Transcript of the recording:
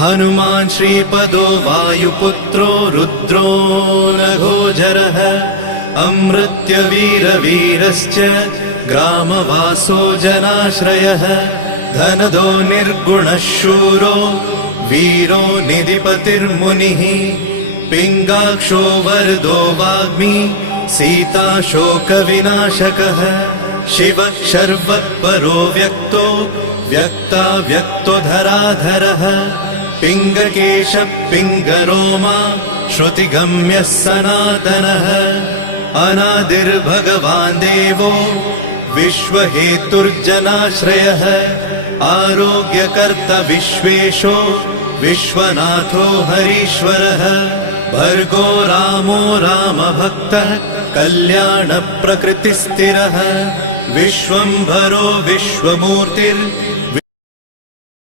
हनुमान् श्रीपदो वायुपुत्रो रुद्रो नघोजरः अमृत्यवीरवीरश्च ग्रामवासो जनाश्रयः धनदो निर्गुणः शूरो वीरो निधिपतिर्मुनिः पिङ्गाक्षो वरदो वाग्मी सीताशोकविनाशकः शिवः शर्वत्परो व्यक्तो व्यक्तो धराधरः पिङ्गकेशः पिङ्गरोमा श्रुतिगम्यः सनातनः अनादिर्भगवान् देवो विश्वहेतुर्जनाश्रयः आरोग्यकर्ता विश्वेशो विश्वनाथो हरीश्वरः भर्गो रामो रामभक्तः कल्याणप्रकृतिस्थिरः विश्वम्भरो विश्वमूर्तिर्विश्वरूपो